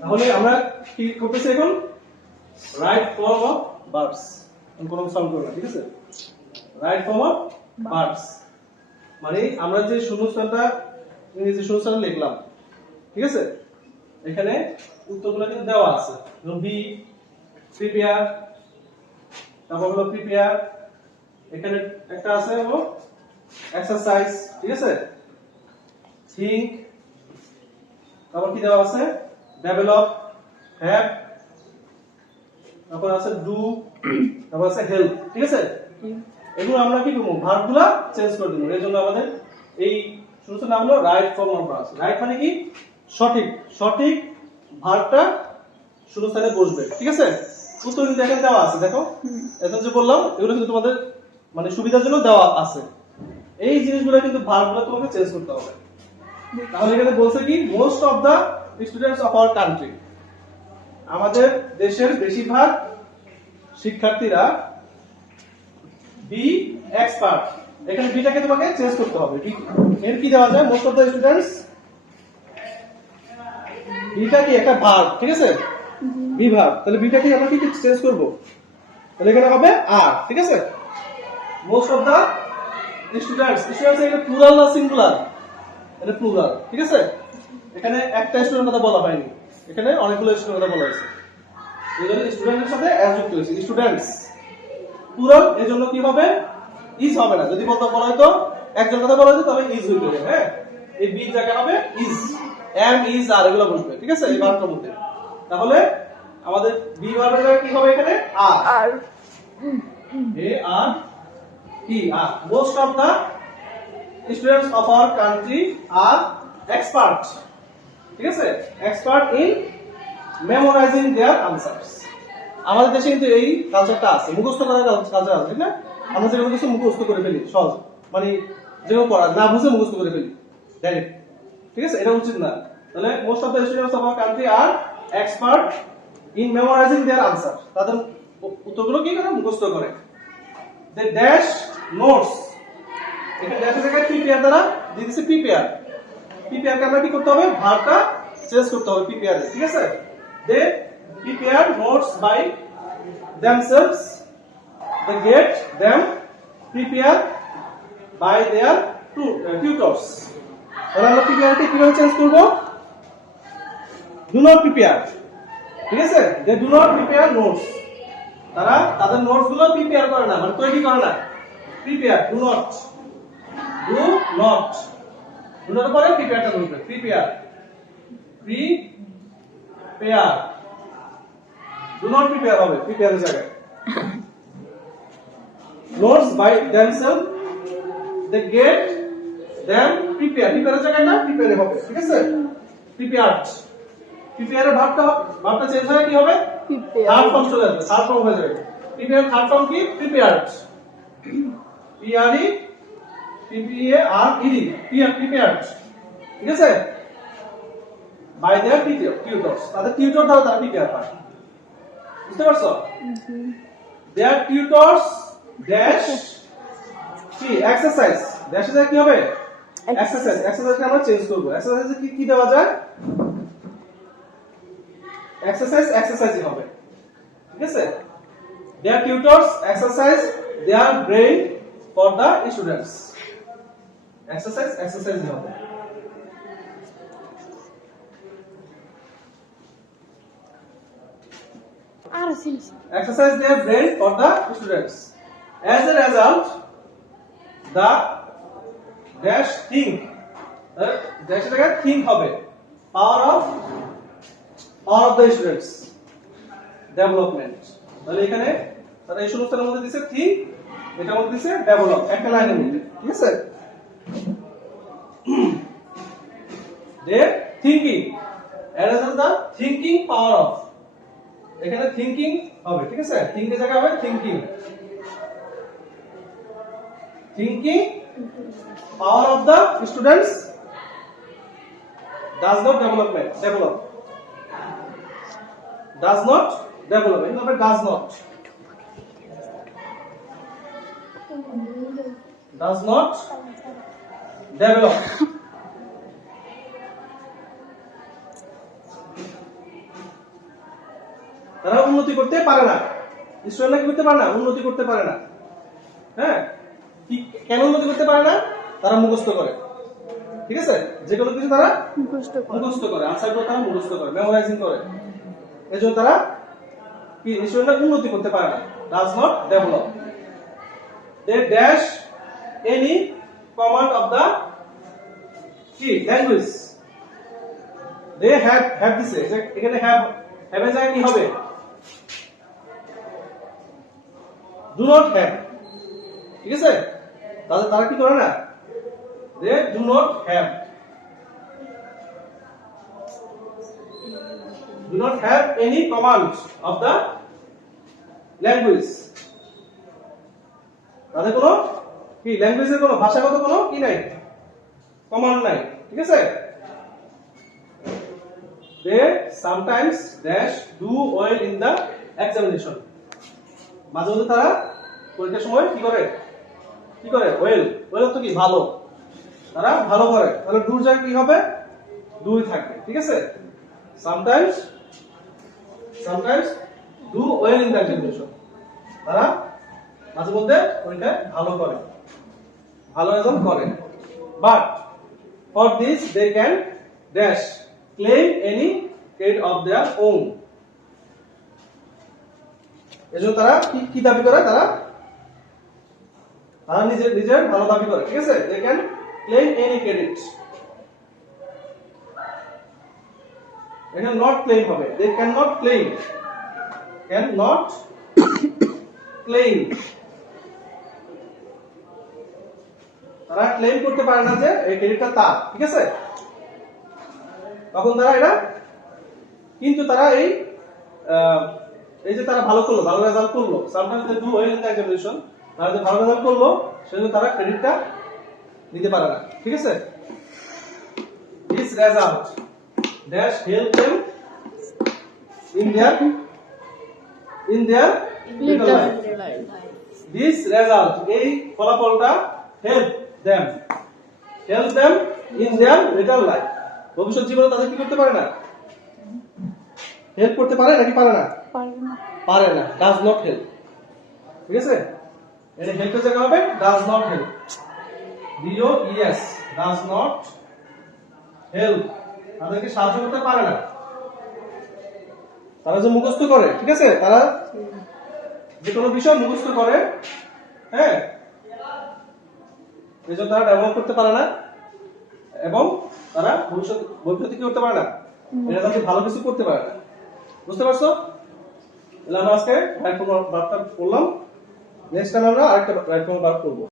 তাহলে আমরা কি করতেছি এখন রাইট ফর্ম অফ ভার্বস কোন সলভ করব ঠিক আছে রাইট ফর্ম অফ ভার্বস মানে আমরা যে শূন্যস্থানটা ইংরেজি শূন্যস্থান লিখলাম ঠিক আছে এখানে উত্তরগুলো কিন্তু দেওয়া আছে যেমন বি প্রিপেয়ার তারপর হলো প্রিপেয়ার এখানে একটা আছে হলো এক্সারসাইজ ঠিক আছে থিংক তারপর কি দেওয়া আছে ডেভেলপ হ্যাভ তারপর আছে ডু তারপর আছে হেল্প ঠিক আছে এগুলো আমরা কি করব ভার্বগুলো চেঞ্জ করে দেব এর জন্য আমাদের এই শুরুতে নাম হলো right form of verbs right মানে কি সঠিক সঠিক ভার্বটা শূন্যস্থানে বসবে ঠিক আছে উত্তর কিন্তু এখানে দেওয়া আছে দেখো এখন যে বললাম এগুলো কিন্তু তোমাদের মানে সুবিধার জন্য দেওয়া আছে এই জিনিসগুলো কিন্তু ভার্বগুলো তোমাকে চেঞ্জ করতে হবে তাহলে এখানে বলছে কি most of the students of our country আমাদের দেশের বেশিরভাগ শিক্ষার্থীরা বি এক্সপার্ট এখানে বিটাকে তোমাকে চেঞ্জ করতে হবে এর কি দেওয়া যায় মোস্ট অফ দা স্টুডেন্টস বিটা কি একটা ভার্ব ঠিক আছে বি ভার্ব তাহলে বিটাকে আমরা কি চেঞ্জ করব তাহলে এখানে হবে আর ঠিক আছে মোস্ট অফ দা স্টুডেন্টস এটা প্লুরাল না সিঙ্গুলার এটা প্লুরাল ঠিক আছে এখানে একটা স্টুডেন্টের কথা বলা হয়নি এখানে অনেকগুলো স্টুডেন্টের কথা বলা হয়েছে এইজন্য স্টুডেন্টের সাথে অ্যাজ যুক্ত হয়েছে স্টুডেন্টস প্লুরাল এজন্য কি হবে ইজ হবে না যদি বলতে বলা হয়তো একজন কথা বলা হয়তো তবে ইজ হইতো হ্যাঁ এই বি জায়গায় হবে ইজ এম ইজ আর এগুলো বসবে ঠিক আছে এই ভার্বটার মধ্যে তাহলে আমাদের বি ভার্বের জায়গায় কি হবে এখানে আর এ আর কি আর most of the students of our country are expert ঠিক আছে expert in memorizing their answers আমাদের দেশে কিন্তু এই কালচারটা আছে মুখস্থ করার কালচার আছে ঠিক না আমরা যেগুলো কিছু মুখস্থ করে ফেলি সহজ মানে যেগুলো পড়া না বুঝে মুখস্থ করে ফেলি ডাইরেক্ট ঠিক আছে এটা উচিত না তাহলে most of the students of our country are expert in memorising their answer তাদের উত্তরগুলো কি করে মুখস্থ করে দে ড্যাশ নোটস এখানে ড্যাশের জায়গায় প্রিপেয়ার দ্বারা দিয়ে দিছে প্রিপেয়ার প্রিপেয়ারকে আমরা কি করতে হবে ভার্বটা চেঞ্জ করতে হবে প্রিপেয়ারে ঠিক আছে they prepare notes by themselves they get them prepare by their tutors তাহলে আমরা প্রিপেয়ারকে কিভাবে চেঞ্জ করব do not prepare ঠিক আছে they do not prepare notes তারা তাদের নোটস গুলো প্রিপেয়ার করে না মানে তৈরি করে না prepare do not do not পরে প্রিপেয়ারটা বলবে প্রিপেয়ার do not prepare হবে প্রিপেয়ারের জায়গায় notes by themselves they get them প্রিপেয়ারের জায়গায় না প্রিপেয়ারে হবে ঠিক আছে প্রিপেয়ারের ভাবটা চেঞ্জ হয় কি হবে থার্ড ফর্ম চলে আসবে থার্ড ফর্ম হয়ে যাবে প্রিপেয়ার থার্ড ফর্ম কি প্রিপেয়ার্ড prepared ঠিক আছে বাই देयर টিউটরস তাদের টিউটর দ্বারা তারা প্রিপেয়ার হয় বুঝতে পারছো देयर টিউটরস ড্যাশ কি এক্সারসাইজ ড্যাশের কি হবে এক্সারসাইজকে আমরা চেঞ্জ করব এক্সারসাইজে কি দেওয়া যায় এক্সারসাইজই হবে ঠিক আছে their tutors exercise their brain for the students exercise হবে exercise their brain for the students as a result the dash think dash এর think হবে power of the students development তাহলে এখানে তারা এই শূন্যস্থানের মধ্যে দিয়েছে think এটা মধ্যে দিছে ডেভেলপ একটা লাইনের মধ্যে ঠিক আছে they thinking as the thinking power of এখানে থিংকিং হবে ঠিক আছে থিংক এর জায়গায় হবে thinking power of the students does not develop in the does not develop তারা উন্নতি করতে পারে না। স্টুডেন্টরা কি করতে পারে না? উন্নতি করতে পারে না। হ্যাঁ, কি কেন উন্নতি করতে পারে না? তারা মুখস্থ করে। ঠিক আছে, যে কোনো কিছু তারা মুখস্থ করে, আনসারগুলো তারা মুখস্থ করে, মেমোরাইজিং করে। এজন্য তারা কি স্টুডেন্টরা উন্নতি করতে পারে না, does not develop. They dash any command of the কি ল্যাঙ্গুয়েজ। দে হ্যাভ দিছে, এখানে হ্যাভ এর জায়গায় কি হবে? Do not have. ঠিক আছে, তাহলে তারা কি করে না? They do not have, do not have any command of the language. তাদের কোনো কি ল্যাঙ্গুয়েজের কোনো ভাষাগত কোনো কি নাই, কমান্ড নাই। ঠিক আছে, they sometimes dash do well in the examination. মাঝে মধ্যে তারা পরীক্ষার সময় কি করে? কি করে? ওয়েল তো কি ভালো, তারা ভালো করে। তাহলে ডুর জায়গায় কি হবে? দুই থাকবে। ঠিক আছে, sometimes do well in the examination. তারা মাঝে মধ্যে পরীক্ষায় ভালো করে, ভালো রেজাল্ট করে। But for this they can dash claim any credit of their own. এজন্য তারা কি দাবি করে? তারা নিজের ভালো দাবি করে। ঠিক আছে, they can claim any credit. এখানে নট ক্লেম হবে, they cannot claim, তারা ক্লেম করতে পারে না যে এই ক্রেডিটটা তার। ঠিক আছে, তখন তারা এটা, কিন্তু তারা এই যে তারা ভালো করলো, ভালো রেজাল্ট করলো, sometimes they do well in the examination, তারা যে ভালো রেজাল্ট করলো সেজন্য তারা ক্রেডিটটা নিতে পারে না। ঠিক আছে, this result dash help them in their little life. This result, এই ফলাফলটা help them in their little life. ভবিষ্যৎ জীবনে তাদের কি করতে পারে না? হেল্প করতে পারে নাকি পারে না? পারে না, does not help. ঠিক আছে, এটা হেল্পের জায়গা হবে does not help. DOES does not help, তাদেরকে সাহায্য করতে পারে না। তারা যে মুখস্থ করে, ঠিক আছে, তারা যে কোনো বিষয় মুখস্থ করে, হ্যাঁ, এজন্য তারা ডেভেলপ করতে পারে না এবং তারা ভবিষ্যতে কি করতে পারে না, এটা তাদের ভালো কিছু করতে পারে না। বুঝতে পারছো? তাহলে আমরা আজকে রাইট ফর্ম ভার্বটা পড়লাম, নেক্সট টাইম আমরা আরেকটা রাইট ফর্ম ভার্ব করব।